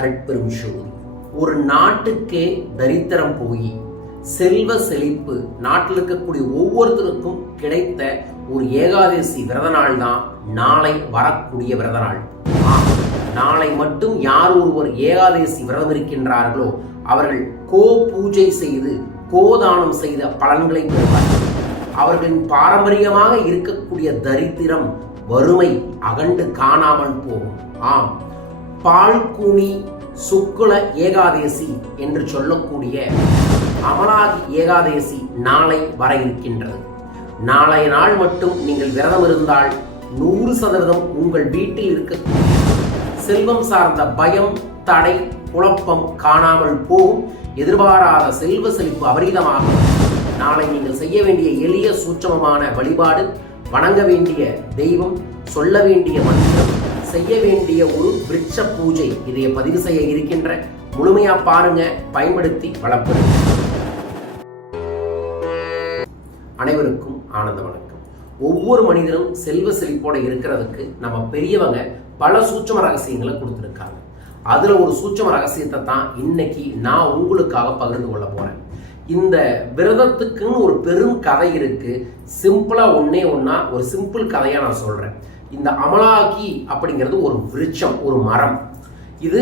அருட்பெரும் சோதி ஒரு நாட்டுக்கே தரித்திரம் போய் செல்வ செழிப்பு நாட்டில் இருக்கக்கூடிய ஒவ்வொருத்தருக்கும் கிடைத்த ஒரு ஏகாதசி விரத நாள் தான் நாளை வரக்கூடிய விரத நாள் நாளை மட்டும் யார் ஒருவர் ஏகாதசி விரதம் இருக்கின்றார்களோ அவர்கள் கோ பூஜை செய்து கோதானம் செய்த பலன்களை பெறுவார்கள். அவர்களின் பாரம்பரியமாக இருக்கக்கூடிய தரித்திரம் வறுமை அகண்டு காணாமல் போகும். ஆம் பால்குனி சுக்குல ஏகாதேசி என்று சொல்லக்கூடிய அமலாகி ஏகாதேசி நாளை வர இருக்கின்றது. நாளைய நாள் மட்டும் நீங்கள் விரதம் இருந்தால் நூறு சதவீதம் உங்கள் வீட்டில் இருக்கக்கூடிய செல்வம் சார்ந்த பயம் தடை குழப்பம் காணாமல் போகும். எதிர்பாராத செல்வ செழிப்பு அபரீதமாக நாளை நீங்கள் செய்ய வேண்டிய எளிய சூட்சமமான வழிபாடு வணங்க வேண்டிய தெய்வம் சொல்ல வேண்டிய மந்திரம் செய்ய வேண்டிய ஒரு விருட்ச பூஜை. இதை பதிவு செய்ய இருக்கின்ற முழுமையா பாருங்க பயன்படுத்தி வளர்ப்பது. அனைவருக்கும் ஆனந்த வணக்கம். ஒவ்வொரு மனிதனும் செல்வ செழிப்போட இருக்கிறதுக்கு நம்ம பெரியவங்க பல சூட்சம ரகசியங்களை கொடுத்துருக்காங்க. அதுல ஒரு சூட்சம ரகசியத்தை தான் இன்னைக்கு நான் உங்களுக்காக பகிர்ந்து கொள்ள போறேன். இந்த விரதத்துக்குன்னு ஒரு பெரும் கதை இருக்கு. சிம்பிளா ஒன்னே ஒன்னா ஒரு சிம்பிள் கதையா நான் சொல்றேன். இந்த அமலாக்கி அப்படிங்கிறது ஒரு விருட்சம் ஒரு மரம். இது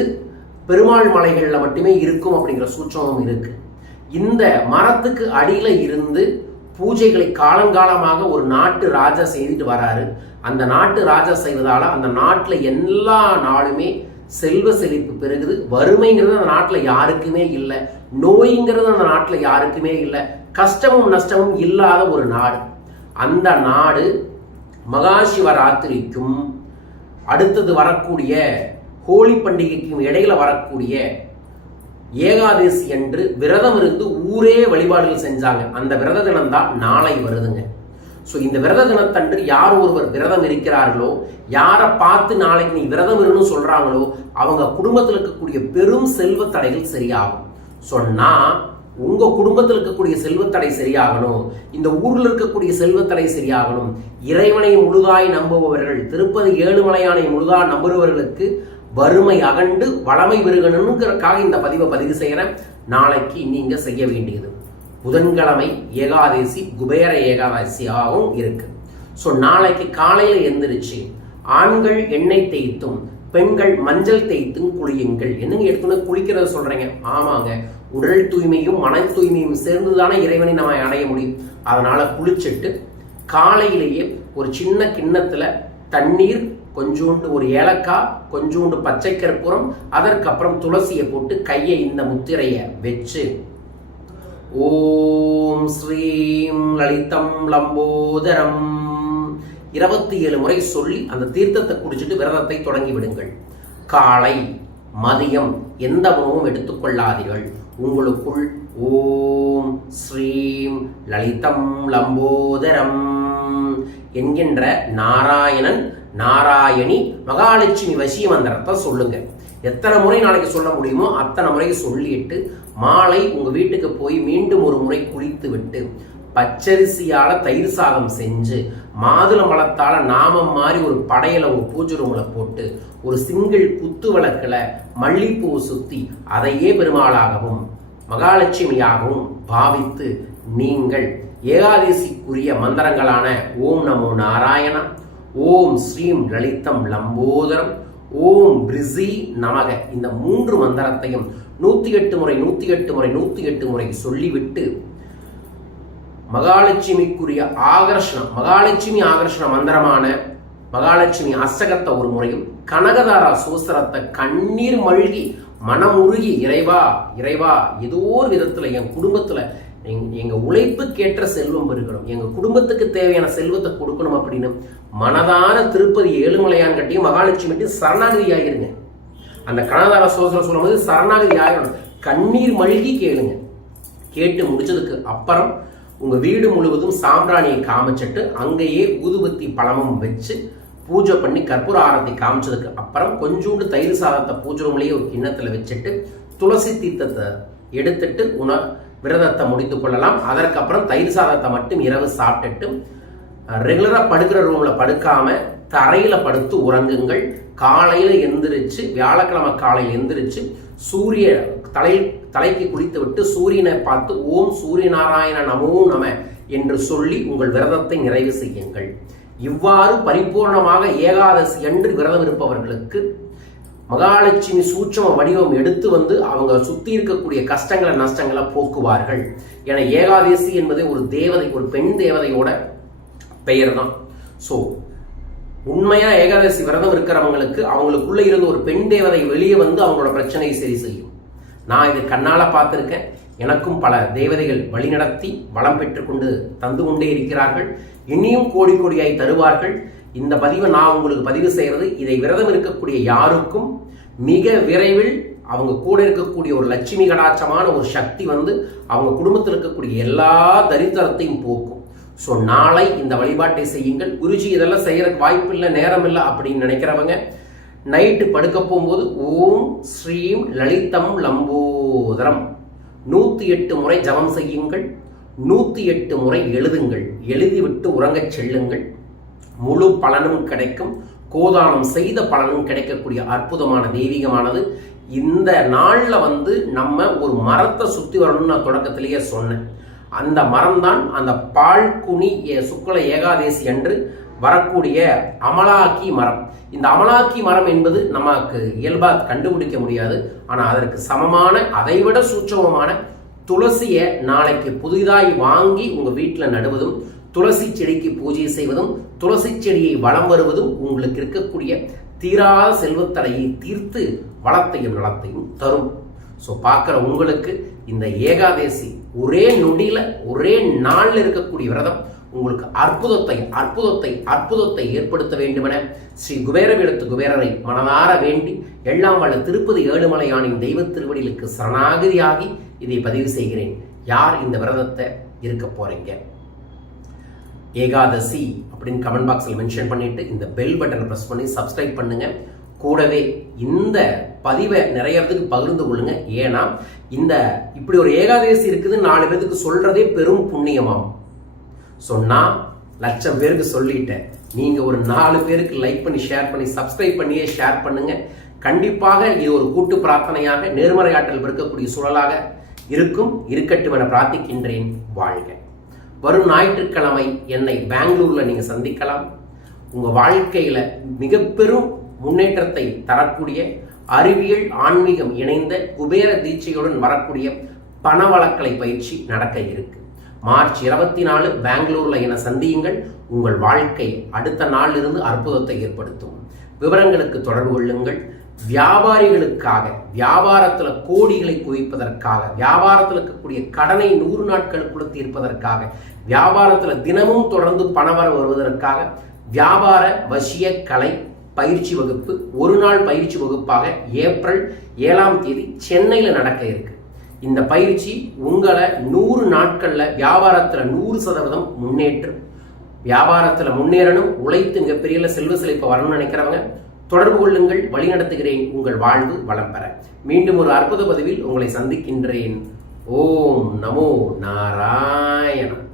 பெருமாள் மலைகளில் மட்டுமே இருக்கும் அப்படிங்கிற சூட்சமும் இருக்கு. இந்த மரத்துக்கு அடியில் இருந்து பூஜைகளை காலங்காலமாக ஒரு நாட்டு ராஜா செய்துட்டு வராரு. அந்த நாட்டு ராஜா செய்வதால் அந்த நாட்டில் எல்லா நாளுமே செல்வ செழிப்பு பெருகுது. வறுமைங்கிறது அந்த நாட்டில் யாருக்குமே இல்லை. நோய்ங்கிறது அந்த நாட்டில் யாருக்குமே இல்லை. கஷ்டமும் நஷ்டமும் இல்லாத ஒரு நாடு. அந்த நாடு மகாசிவராத்திரிக்கும் அடுத்தது வரக்கூடிய ஹோலி பண்டிகைக்கும் இடையில வரக்கூடிய ஏகாதசி அன்று விரதம் இருந்து ஊரே வழிபாடுகள் செஞ்சாங்க. அந்த விரத தினம் தான் நாளை வருதுங்க. ஸோ இந்த விரத தினத்தன்று யார் ஒருவர் விரதம் இருக்கிறார்களோ யாரை பார்த்து நாளைக்கு நீ விரதம் இருன்னு சொல்றாங்களோ அவங்க குடும்பத்தில் இருக்கக்கூடிய பெரும் செல்வ தடைகள் சரியாகும் சொன்னா உங்கள் குடும்பத்தில் இருக்கக்கூடிய செல்வத்தடை சரியாகணும். இந்த ஊரில் இருக்கக்கூடிய செல்வத்தடை சரியாகணும். இறைவனை முழுதாய் நம்புபவர்கள் திருப்பதி ஏழுமலையானை முழுதா நம்புபவர்களுக்கு வறுமை அகண்டு வளமை பெருகணுங்கிறதுக்காக இந்த பதிவை பதிவு செய்கிறேன் நாளைக்கு நீங்கள் செய்ய வேண்டியது. புதன்கிழமை ஏகாதசி குபேர ஏகாதசியாகவும் இருக்கு. ஸோ நாளைக்கு காலையில் எந்திரிச்சு ஆண்கள் எண்ணெய் தேய்த்தும் பெண்கள் மஞ்சள் தேய்த்தும் குளியுங்கள். என்னங்க எடுத்துன்னு குளிக்கிறத சொல்றீங்க? ஆமாங்க. உடல் தூய்மையும் மன தூய்மையும் சேர்ந்துதானே இறைவனை நம்ம அடைய முடியும். அதனால குளிச்சுட்டு காலையிலேயே ஒரு சின்ன கிண்ணத்துல தண்ணீர் கொஞ்சோண்டு ஒரு ஏலக்காய் கொஞ்சோண்டு பச்சை கற்பூரம் அதற்கப்புறம் துளசியை போட்டு கையை இந்த முத்திரையை வச்சு ஓம் ஸ்ரீம் லலிதம் லம்போதரம். இருபத்தி ஏழு முறை சொல்லி அந்த தீர்த்தத்தை குடிச்சிட்டு விரதத்தை தொடங்கி விடுங்கள். காலை மதியம் எந்த உணவும் எடுத்துக்கொள்ளாதீர்கள். உங்களுக்குள் ஓம் ஸ்ரீம் லலிதம் லம்போதரம் என்கின்ற நாராயணன் நாராயணி மகாலட்சுமி வசிய மந்திரத்தை சொல்லுங்க. எத்தனை முறை நாளைக்கு சொல்ல முடியுமோ அத்தனை முறை சொல்லிட்டு மாலை உங்க வீட்டுக்கு போய் மீண்டும் ஒரு முறை குளித்து விட்டு பச்சரிசியால் தயிர் சாதம் செஞ்சு மாதுளம்பழத்தால் நாமம் மாதிரி ஒரு படையல ஒரு பூஜை ரூமில் போட்டு ஒரு சிங்கிள் குத்து விளக்கில் மல்லிப்பூ சுற்றி அதையே பெருமாளாகவும் மகாலட்சுமியாகவும் பாவித்து நீங்கள் ஏகாதசிக்குரிய மந்திரங்களான ஓம் நமோ நாராயணா ஓம் ஸ்ரீம் லலிதம் லம்போதரம் ஓம் பிரிசி நமக இந்த மூன்று மந்திரத்தையும் நூற்றி எட்டு முறை நூற்றி எட்டு முறை நூற்றி எட்டு முறை சொல்லிவிட்டு மகாலட்சுமிக்குரிய ஆகர்ஷணம் மகாலட்சுமி ஆகர்ஷண மந்திரமான மகாலட்சுமி அசகத்தை ஒரு முறையும் கனகதாரா சூசரத்தை கண்ணீர் மழுகி மனமுருகி இறைவா இறைவா ஏதோ ஒரு விதத்துல என் குடும்பத்துல எங்க- எங்க உழைப்புக்கேற்ற செல்வம் பெருகணும் எங்க குடும்பத்துக்கு தேவையான செல்வத்தை கொடுக்கணும் அப்படின்னு மனதான திருப்பதி ஏழுமலையான் கட்டியும் மகாலட்சுமிட்டையும் சரணாகதி ஆகிருங்க அந்த கனதார சோதனை சொல்லும்போது சரணாகதி ஆகிடணும் கண்ணீர் மழுகி கேளுங்க. கேட்டு முடிச்சதுக்கு அப்புறம் உங்க வீடு முழுவதும் சாம்பிராணியை காமிச்சிட்டு அங்கேயே ஊதுபத்தி பழமும் வச்சு பூஜை பண்ணி கற்பூர ஆரத்தை காமிச்சதுக்கு அப்புறம் கொஞ்சோண்டு தயிர் சாதத்தை பூஜை ரூம்லேயே ஒரு கிண்ணத்துல வச்சுட்டு துளசி தீர்த்தத்தை எடுத்துட்டு உண விரதத்தை முடித்து கொள்ளலாம். அதற்கப்புறம் தயிர் சாதத்தை மட்டும் இரவு சாப்பிட்டுட்டு ரெகுலரா படுக்கிற ரூம்ல படுக்காம தரையில படுத்து உறங்குங்கள். காலையில் எந்திரிச்சு வியாழக்கிழமை காலையில் எந்திரிச்சு சூரிய தலையில் தலைக்கு குளித்துவிட்டு சூரியனை பார்த்து ஓம் சூரிய நாராயண நமோ நம என்று சொல்லி உங்கள் விரதத்தை நிறைவு செய்யுங்கள். இவ்வாறு பரிபூர்ணமாக ஏகாதசி அன்று விரதம் இருப்பவர்களுக்கு மகாலட்சுமி சூட்சம வடிவம் எடுத்து வந்து அவங்க சுத்தி இருக்கக்கூடிய கஷ்டங்களை நஷ்டங்களை போக்குவார்கள். என ஏகாதசி என்பது ஒரு தேவதை ஒரு பெண் தேவதையோட பெயர் தான் ஸோ உண்மையா ஏகாதசி விரதம் இருக்கிறவங்களுக்கு அவங்களுக்குள்ள இருந்த ஒரு பெண் தேவதை வெளியே வந்து அவங்களோட பிரச்சனையை சரி செய்யும். நான் இது கண்ணால் பார்த்துருக்கேன். எனக்கும் பல தேவதைகள் வழிநடத்தி வளம் பெற்றுக்கொண்டு தந்து கொண்டே இருக்கிறார்கள். இனியும் கோடி கோடியாய் தருவார்கள். இந்த பதிவை நான் உங்களுக்கு பதிவு செய்கிறது. இதை விரதம் இருக்கக்கூடிய யாருக்கும் மிக விரைவில் அவங்க கூட இருக்கக்கூடிய ஒரு லட்சுமி கடாட்சமான ஒரு சக்தி வந்து அவங்க குடும்பத்தில் இருக்கக்கூடிய எல்லா தரித்திரத்தையும் போக்கும். ஸோ நாளை இந்த வழிபாட்டை செய்யுங்கள். குருஜி இதெல்லாம் செய்யறதுக்கு வாய்ப்பு இல்லை நேரம் இல்லை அப்படின்னு நினைக்கிறவங்க நைட்டு படுக்க போகும்போது ஓம் ஸ்ரீம் லலிதம் லம்போதரம். நூற்றி எட்டு முறை ஜபம் செய்யுங்கள். நூற்றி எட்டு முறை எழுதுங்கள். எழுதிவிட்டு உறங்கச் செல்லுங்கள். முழு பலனும் கிடைக்கும். கோதானம் செய்த பலனும் கிடைக்கக்கூடிய அற்புதமான தெய்வீகமானது. இந்த நாளில் வந்து நம்ம ஒரு மரத்தை சுற்றி வரணும்னு நான் தொடக்கத்திலேயே சொன்னேன். அந்த மரம்தான் அந்த பால்குனி சுக்ல ஏகாதேசி அன்று வரக்கூடிய அமலாக்கி மரம். இந்த அமலாக்கி மரம் என்பது நமக்கு இயல்பாக கண்டுபிடிக்க முடியாது. ஆனால் அதற்கு சமமான அதைவிட சூட்சமமான துளசியை நாளைக்கு புதிதாய் வாங்கி உங்கள் வீட்டில் நடுவதும் துளசி செடிக்கு பூஜை செய்வதும் துளசி செடியை வளம் வருவதும் உங்களுக்கு இருக்கக்கூடிய தீராத செல்வத்தடையை தீர்த்து வளத்தையும் நலத்தையும் தரும். ஸோ பார்க்குற உங்களுக்கு இந்த ஏகாதேசி ஒரே நொடியில் ஒரே நாளில் இருக்கக்கூடிய விரதம் உங்களுக்கு அற்புதத்தை அற்புதத்தை அற்புதத்தை ஏற்படுத்த வேண்டுமென ஸ்ரீ குபேரவிடத்து குபேரனை மனதார வேண்டி எல்லாம் வல்ல திருப்பதி ஏழுமலையானின் தெய்வ திருவடிகளுக்கு சரணாகதியாகி இதை பதிவு செய்கிறேன். யார் இந்த விரதத்தை இருக்க போறீங்க? ஏகாதசி அப்படின்னு கமெண்ட் பாக்ஸில் மென்ஷன் பண்ணிட்டு இந்த பெல் பட்டனை ப்ரெஸ் பண்ணி சப்ஸ்கிரைப் பண்ணுங்க. கூடவே இந்த பதிவை நிறையறதுக்கு பகிர்ந்து கொள்ளுங்க. ஏன்னா இந்த இப்படி ஒரு ஏகாதசி இருக்குதுன்னு நாலு பேருக்கு சொல்றதே பெரும் புண்ணியமாம் சொன்னா லட்சம் பேருக்கு சொல்லிட்டேன். நீங்கள் ஒரு நாலு பேருக்கு லைக் பண்ணி ஷேர் பண்ணி சப்ஸ்கிரைப் பண்ணியே ஷேர் பண்ணுங்க. கண்டிப்பாக இது ஒரு கூட்டு பிரார்த்தனையாக நேர்மறையாற்றல் இருக்கக்கூடிய சூழலாக இருக்கும் இருக்கட்டும் என பிரார்த்திக்கின்றேன். வாழ்க. வரும் ஞாயிற்றுக்கிழமை என்னை பெங்களூரில் நீங்கள் சந்திக்கலாம். உங்கள் வாழ்க்கையில் மிக பெரும் முன்னேற்றத்தை தரக்கூடிய அறிவியல் ஆன்மீகம் இணைந்த குபேர தீட்சையுடன் வரக்கூடிய பணவளக்கலை பயிற்சி நடக்க இருக்கு. மார்ச் இருபத்தி நாலு பெங்களூர்ல என சந்தியுங்கள். உங்கள் வாழ்க்கை அடுத்த நாளிலிருந்து அற்புதத்தை ஏற்படுத்தும். விவரங்களுக்கு தொடர்பு கொள்ளுங்கள். வியாபாரிகளுக்காக வியாபாரத்தில் கோடிகளை குவிப்பதற்காக வியாபாரத்தில் இருக்கக்கூடிய கடனை நூறு நாட்களுக்குள்ள தீர்ப்பதற்காக வியாபாரத்தில் தினமும் தொடர்ந்து பணவர வருவதற்காக வியாபார வசிய கலை பயிற்சி வகுப்பு ஒரு நாள் பயிற்சி வகுப்பாக ஏப்ரல் ஏழாம் தேதி சென்னையில் நடக்க இருக்கு. இந்த பயிற்சி உங்களை நூறு நாட்களில் வியாபாரத்தில் நூறு சதவீதம் முன்னேற்றும். வியாபாரத்தில் முன்னேறணும் உழைத்து மிகப்பெரிய செல்வ செழிப்பை வரணும்னு நினைக்கிறவங்க தொடர்பு கொள்ளுங்கள் வழிநடத்துகிறேன் உங்கள் வாழ்வு வளம் பெற. மீண்டும் ஒரு அற்புத பதிவில் உங்களை சந்திக்கின்றேன். ஓம் நமோ நாராயணம்.